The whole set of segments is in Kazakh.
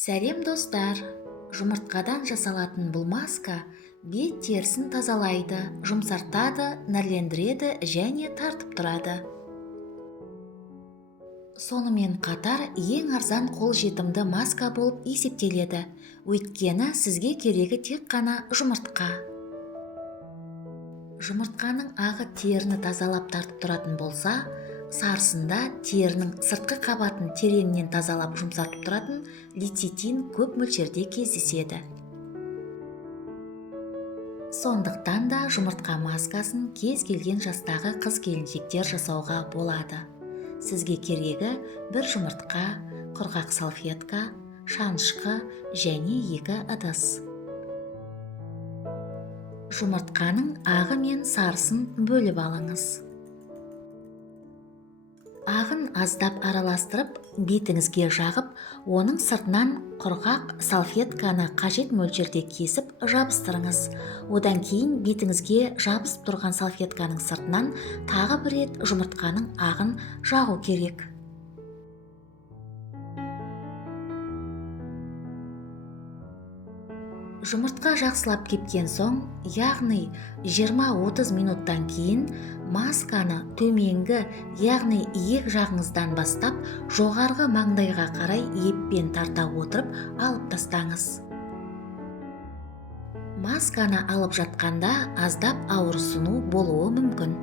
Сәлем достар! Жұмыртқадан жасалатын бұл маска бет терісін тазалайды, жұмсартады, нәрлендіреді және тартып тұрады. Сонымен қатар ең арзан қолжетімді маска болып есептеледі, өйткені сізге керегі тек қана жұмыртқа. Жұмыртқаның ағы теріні тазалап тартып тұратын болса, сарысында терінің сыртқы қабатын тереңнен тазалап жұмсартып тұратын лецитин көп мөлшерде кездеседі. Сондықтан да жұмыртқа маскасын кез келген жастағы қыз-келіншектер жасауға болады. Сізге керегі бір жұмыртқа, құрғақ салфетка, шанышқы және 2 ыдыс. Жұмыртқаның ағы мен сарысын бөліп алыңыз. Ағын аздап араластырып, бетіңізге жағып, оның сыртынан құрғақ салфетканы қажет мөлшерде кесіп жабыстырыңыз. Одан кейін бетіңізге жабысып тұрған салфетканың сыртынан тағы бір рет жұмыртқаның ағын жағу керек. Жұмыртқа жақсылап кепкен соң, яғни 20-30 минуттан кейін масканы төменгі, яғни иек жағыңыздан бастап, жоғарғы маңдайға қарай еппен тарта отырып алып тастаңыз. Масканы алып жатқанда аздап ауырсыну болуы мүмкін.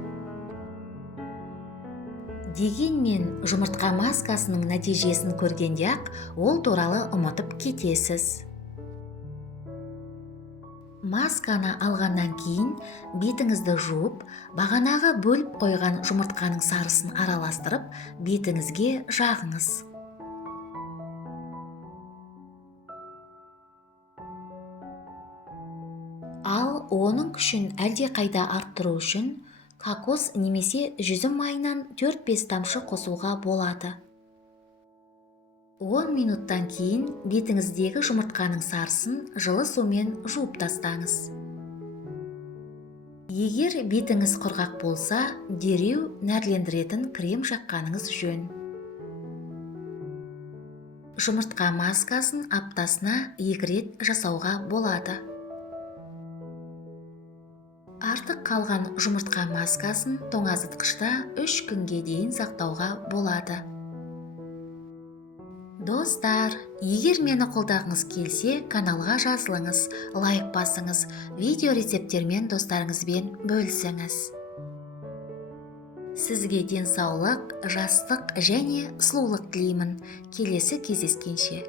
Дегенмен жұмыртқа маскасының нәтижесін көргенде-ақ ол туралы ұмытып кетесіз. Масканы алғаннан кейін бетіңізді жуып, бағанағы бөліп қойған жұмыртқаның сарысын араластырып, бетіңізге жағыңыз. Ал оның күшін әлдеқайда арттыру үшін кокос немесе жүзім майынан 4-5 тамшы қосуға болады. 10 минуттан кейін бетіңіздегі жұмыртқаның сарысын жылы сумен жуып тастаңыз. Егер бетіңіз құрғақ болса, дереу нәрлендіретін крем жаққаныңыз жөн. Жұмыртқа маскасын аптасына 2 рет жасауға болады. Артық қалған жұмыртқа маскасын тоңазытқышта 3 күнге дейін сақтауға болады. Достар, егер мені қолдағыңыз келсе, каналға жазылыңыз, лайк басыңыз, видео рецепттермен достарыңызбен бөлісіңіз. Сізге денсаулық, жастық және сұлулық тілеймін. Келесі кездескенше.